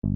Hai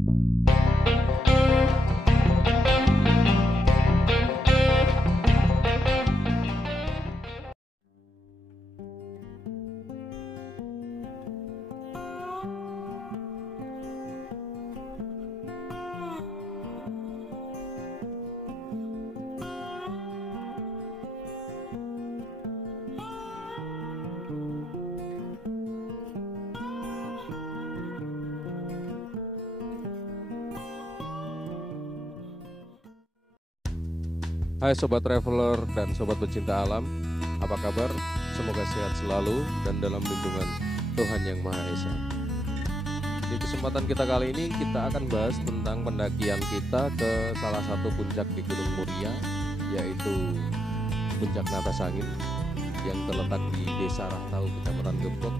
Sobat Traveler dan Sobat Pecinta Alam, apa kabar? Semoga sehat selalu dan dalam lindungan Tuhan Yang Maha Esa. Di kesempatan kita kali ini kita akan bahas tentang pendakian kita ke salah satu puncak di Gunung Muria, yaitu Puncak Natasangin yang terletak di Desa Rahtau, Kecamatan Gempok,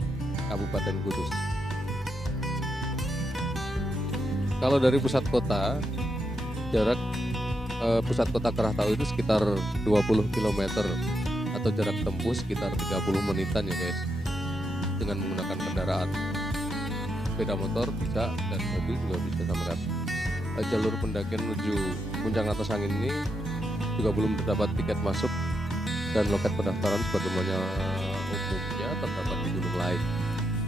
Kabupaten Kudus. Kalau dari pusat kota, jarak pusat kota ke Rahtau itu sekitar 20 km atau jarak tempuh sekitar 30 menitan ya guys, dengan menggunakan kendaraan sepeda motor bisa dan mobil juga bisa sama. Jalur pendakian menuju Puncak Natasangin ini juga belum terdapat tiket masuk dan loket pendaftaran sebagaimana umumnya terdapat di gunung lain,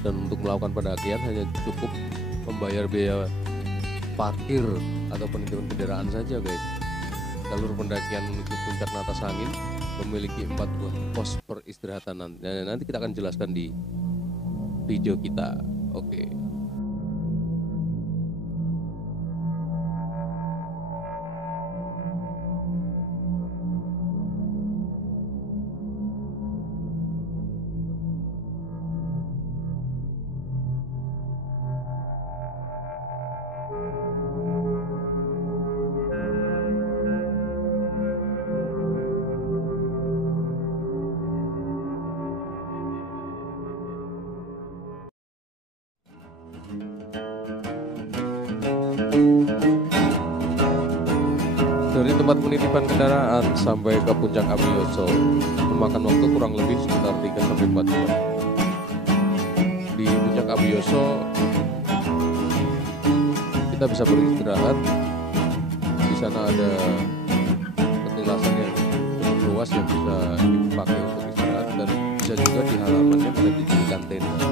dan untuk melakukan pendakian hanya cukup membayar biaya parkir atau penitipan kendaraan saja guys. Jalur pendakian menuju Puncak Natasangin memiliki 4 buah pos peristirahatan. Nanti kita akan jelaskan di video kita. Oke. Dari tempat penitipan kendaraan sampai ke Puncak Abiyosho memakan waktu kurang lebih sekitar 3-4 jam. Di Puncak Abiyosho kita bisa beristirahat. Di sana ada petilasan yang cukup luas yang bisa dipakai untuk istirahat, dan bisa juga di halamannya bisa dijadikan tenda.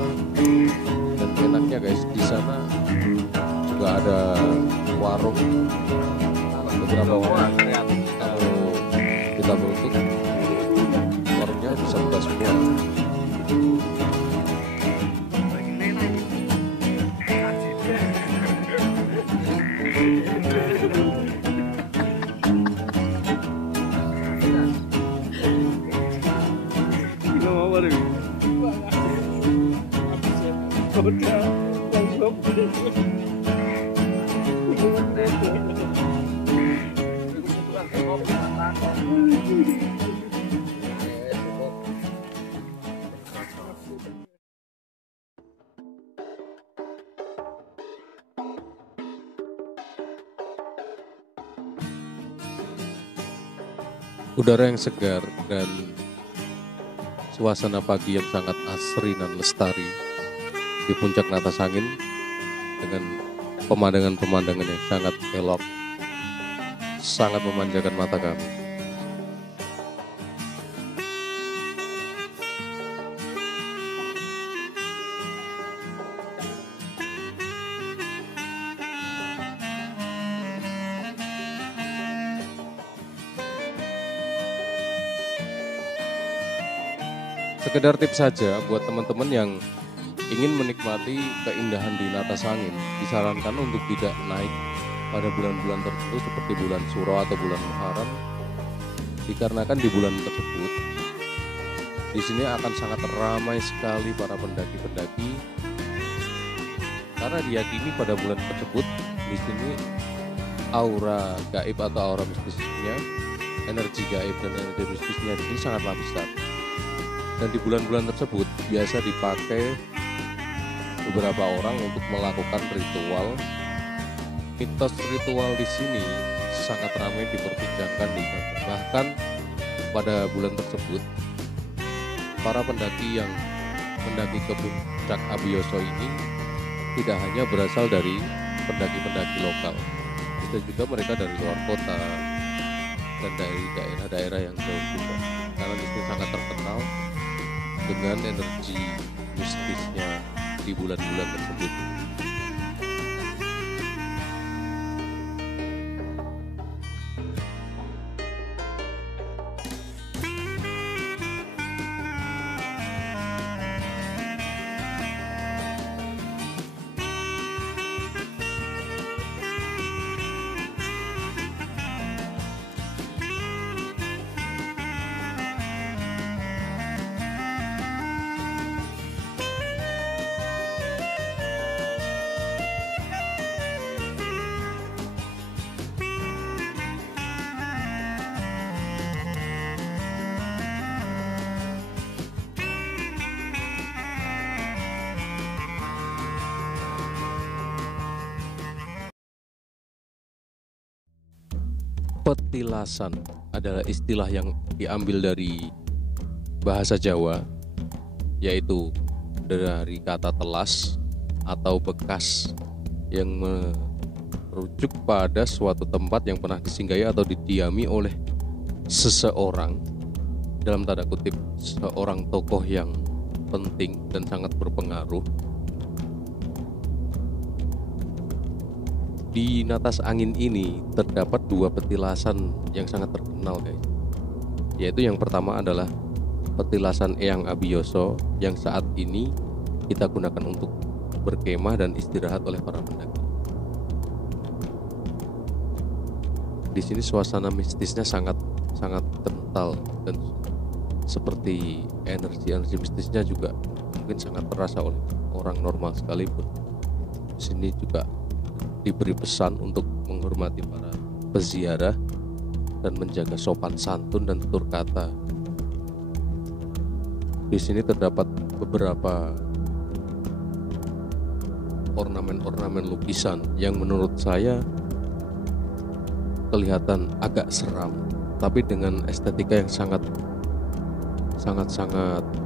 Dan enaknya guys, di sana juga ada warung. Beberapa orang kalau kita beruntung warungnya bisa buka semua. Udara yang segar dan suasana pagi yang sangat asri dan lestari di Puncak Natasangin dengan pemandangan-pemandangan yang sangat elok, sangat memanjakan mata kami. Sekedar tips saja buat teman-teman yang ingin menikmati keindahan di Natasangin, disarankan untuk tidak naik pada bulan-bulan tertentu seperti bulan Suro atau bulan Muharram, dikarenakan di bulan tersebut di sini akan sangat ramai sekali para pendaki-pendaki, karena diyakini pada bulan tersebut di sini aura gaib atau aura mistisnya, energi gaib dan energi mistisnya di sini sangatlah besar. Dan di bulan-bulan tersebut biasa dipakai beberapa orang untuk melakukan ritual. Mitos ritual di sini sangat ramai diperbincangkan di sana. Bahkan pada bulan tersebut, para pendaki yang mendaki ke Puncak Abiyosho ini tidak hanya berasal dari pendaki-pendaki lokal. Bisa juga mereka dari luar kota dan dari daerah-daerah yang jauh juga. Karena di sini sangat terkenal dengan energi mistisnya di bulan-bulan tersebut. Petilasan adalah istilah yang diambil dari bahasa Jawa, yaitu dari kata telas atau bekas yang merujuk pada suatu tempat yang pernah disinggahi atau didiami oleh seseorang, dalam tanda kutip seorang tokoh yang penting dan sangat berpengaruh. Di Natas Angin ini terdapat dua petilasan yang sangat terkenal, guys. Yaitu yang pertama adalah petilasan Eyang Abiyoso yang saat ini kita gunakan untuk berkemah dan istirahat oleh para pendaki. Di sini suasana mistisnya sangat kental dan seperti energi mistisnya juga mungkin sangat terasa oleh orang normal sekalipun. Di sini juga diberi pesan untuk menghormati para peziarah dan menjaga sopan santun dan tutur kata. Di sini terdapat beberapa ornamen-ornamen lukisan yang menurut saya kelihatan agak seram, tapi dengan estetika yang sangat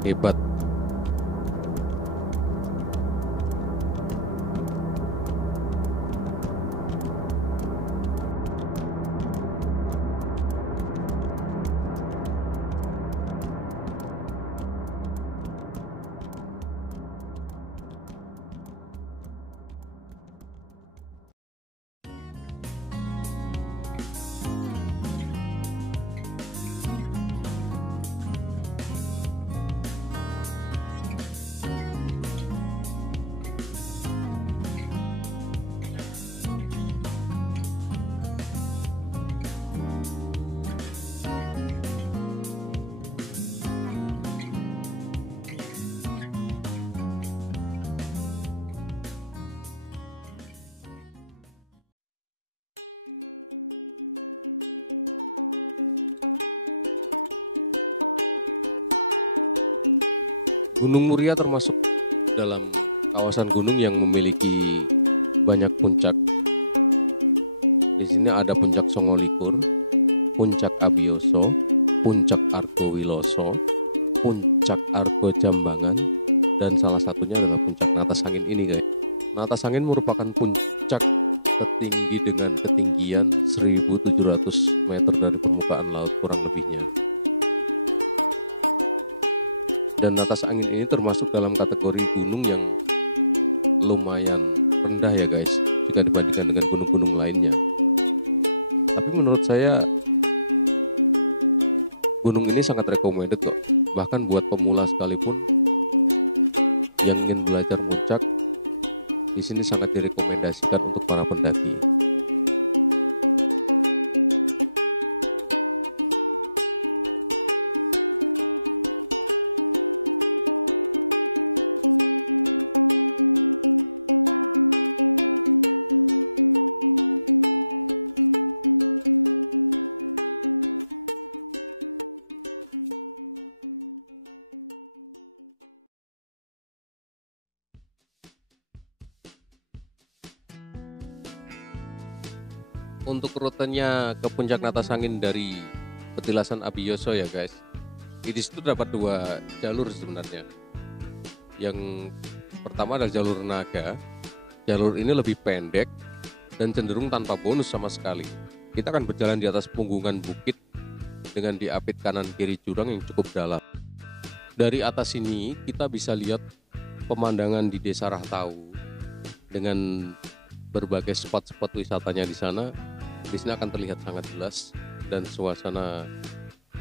hebat. Gunung Muria termasuk dalam kawasan gunung yang memiliki banyak puncak. Di sini ada puncak Songolikur, puncak Abiyoso, puncak Argo Wiloso, puncak Argo Jambangan, dan salah satunya adalah puncak Natas Angin ini, guys. Natas Angin merupakan puncak tertinggi dengan ketinggian 1.700 meter dari permukaan laut kurang lebihnya. Dan Natas Angin ini termasuk dalam kategori gunung yang lumayan rendah ya guys, jika dibandingkan dengan gunung-gunung lainnya. Tapi menurut saya gunung ini sangat recommended kok. Bahkan buat pemula sekalipun yang ingin belajar muncak, di sini sangat direkomendasikan untuk para pendaki. Untuk rutenya ke puncak Natas Angin dari Petilasan Abiyoso ya guys, di situ dapat dua jalur sebenarnya. Yang pertama adalah jalur naga, Jalur ini lebih pendek dan cenderung tanpa bonus sama sekali. Kita akan berjalan di atas punggungan bukit dengan diapit kanan kiri jurang yang cukup dalam. Dari atas ini kita bisa lihat pemandangan di Desa Rahtau dengan berbagai spot-spot wisatanya di sana. Di sini akan terlihat sangat jelas dan suasana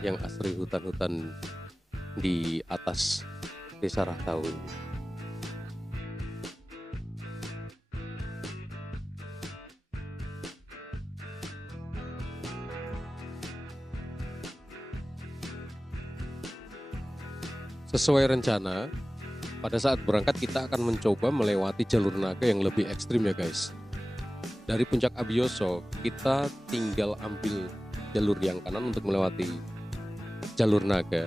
yang asri hutan-hutan di atas Desa Rahtau ini. Sesuai rencana, pada saat berangkat kita akan mencoba melewati jalur naga yang lebih ekstrim ya guys. Dari puncak Abioso kita tinggal ambil jalur yang kanan untuk melewati jalur naga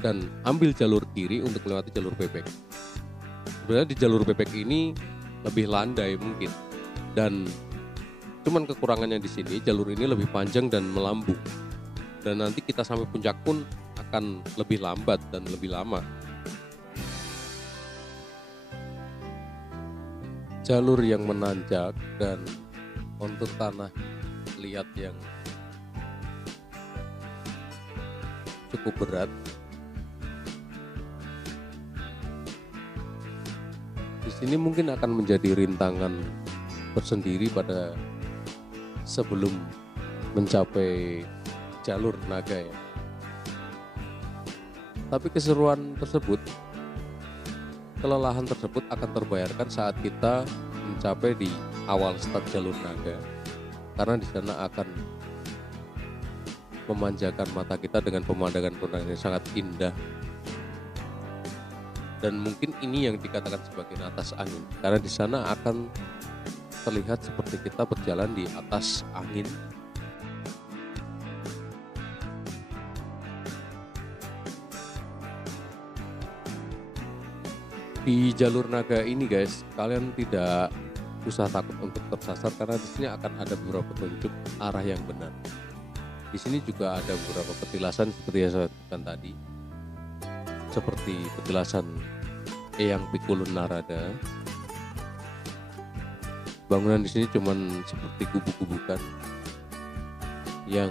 dan ambil jalur kiri untuk melewati jalur bebek. Sebenarnya di jalur bebek ini lebih landai mungkin, dan cuman kekurangannya di sini jalur ini lebih panjang dan melambung, dan nanti kita sampai puncak pun akan lebih lambat dan lebih lama. Jalur yang menanjak dan kontur tanah liat yang cukup berat. Di sini mungkin akan menjadi rintangan tersendiri pada sebelum mencapai jalur naga ya. Tapi keseruan tersebut, kelelahan tersebut akan terbayarkan saat kita mencapai di awal start jalur naga, karena di sana akan memanjakan mata kita dengan pemandangan-pemandangan yang sangat indah. Dan mungkin ini yang dikatakan sebagai atas angin, karena di sana akan terlihat seperti kita berjalan di atas angin. Di jalur naga ini guys, kalian tidak usah takut untuk tersasar karena di sini akan ada beberapa petunjuk arah yang benar. Di sini juga ada beberapa petilasan seperti yang saya sebutkan tadi, seperti petilasan Eyang Pikulun Narada. Bangunan di sini cuman seperti gubuk-gubukan yang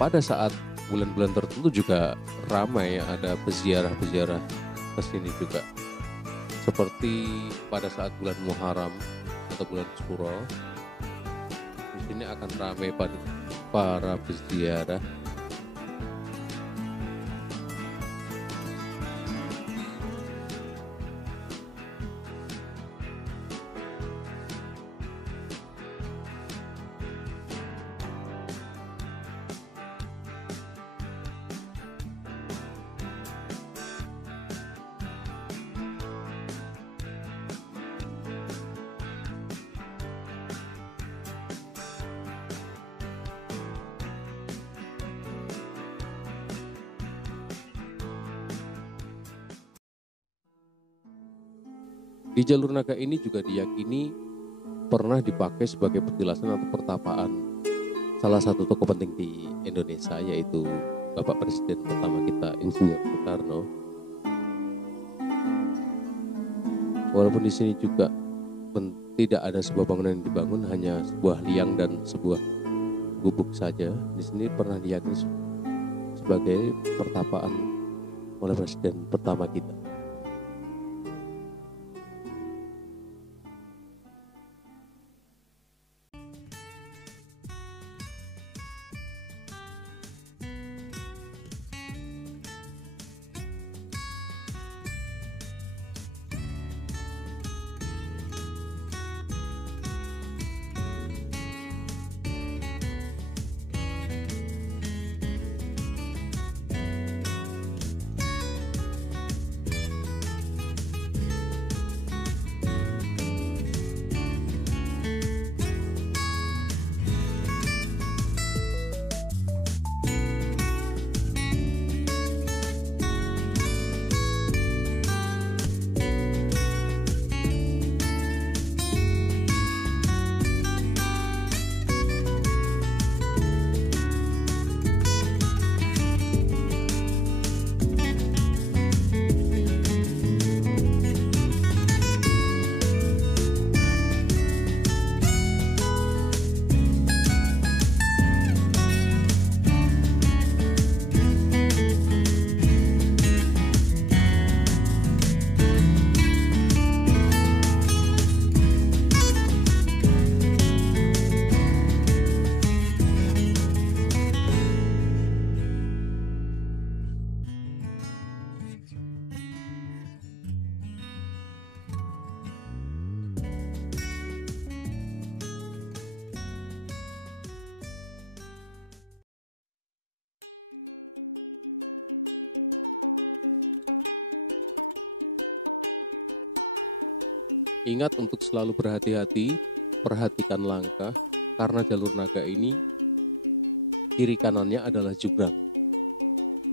pada saat bulan-bulan tertentu juga ramai, ada peziarah-peziarah ke sini juga. Seperti pada saat bulan Muharram atau bulan Syuro, di sini akan ramai pada para peziarah. Di jalur naga ini juga diyakini pernah dipakai sebagai petilasan atau pertapaan salah satu tokoh penting di Indonesia, yaitu Bapak Presiden pertama kita, Insinyur Soekarno. Walaupun di sini juga tidak ada sebuah bangunan yang dibangun, hanya sebuah liang dan sebuah gubuk saja. Di sini pernah diyakini sebagai pertapaan oleh Presiden pertama kita. Ingat untuk selalu berhati-hati, perhatikan langkah, karena jalur naga ini kiri kanannya adalah jurang.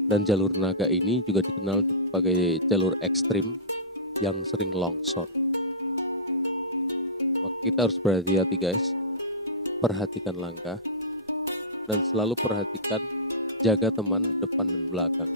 Dan jalur naga ini juga dikenal sebagai jalur ekstrim yang sering longsor. Maka kita harus berhati-hati guys, perhatikan langkah, dan selalu perhatikan jaga teman depan dan belakang.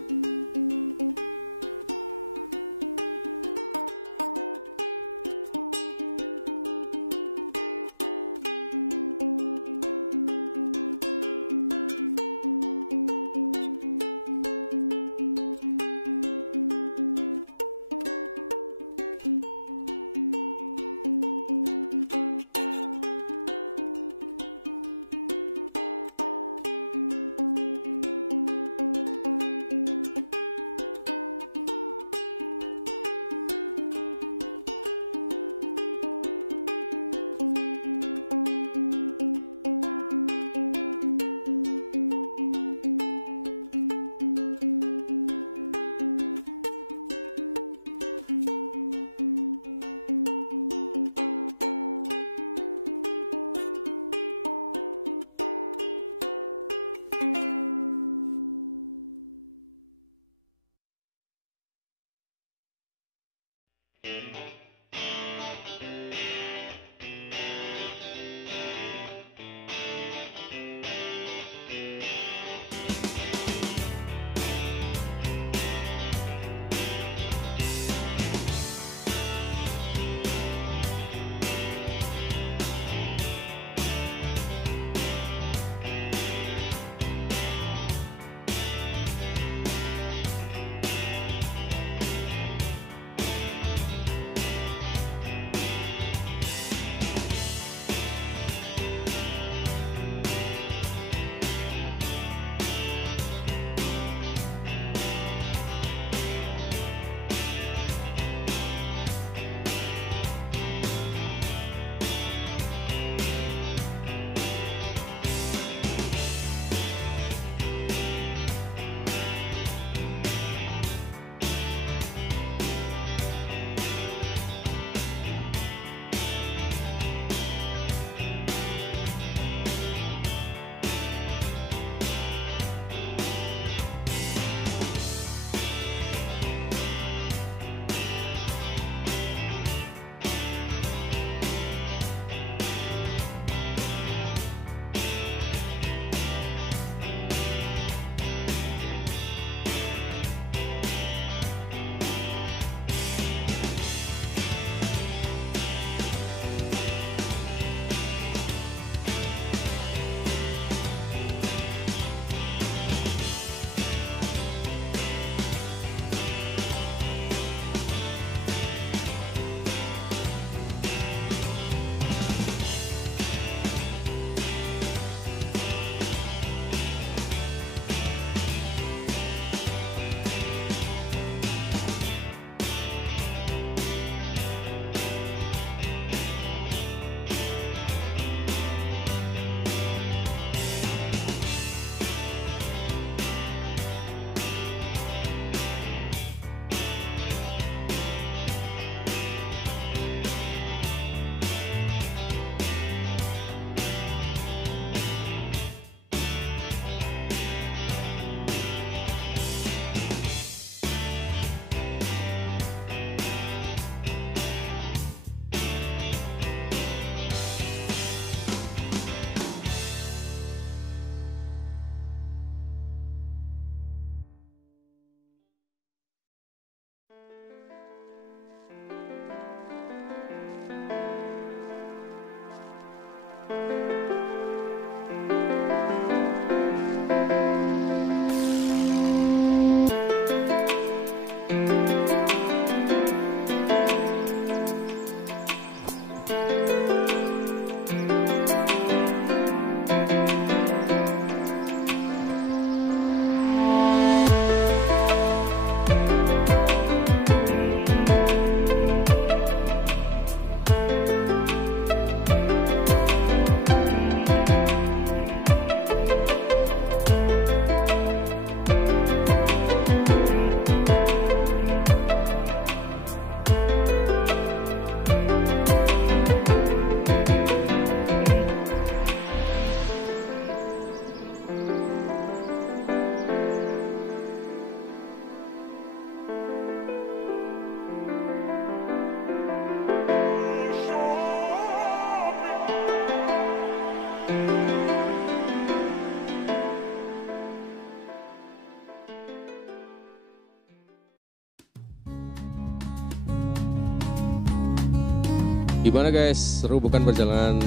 Gimana guys, seru bukan perjalanan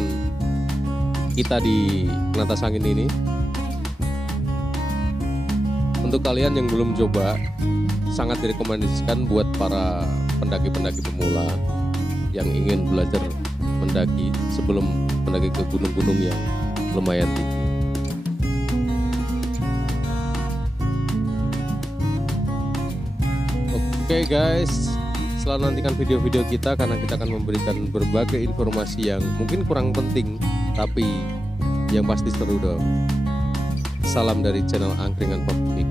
kita di Penatas Angin ini? Untuk kalian yang belum coba, sangat direkomendasikan buat para pendaki-pendaki pemula yang ingin belajar mendaki sebelum mendaki ke gunung-gunung yang lumayan tinggi. Oke guys, selalu nantikan video-video kita karena kita akan memberikan berbagai informasi yang mungkin kurang penting, tapi yang pasti seru dong. Salam dari channel Angkringan Publik.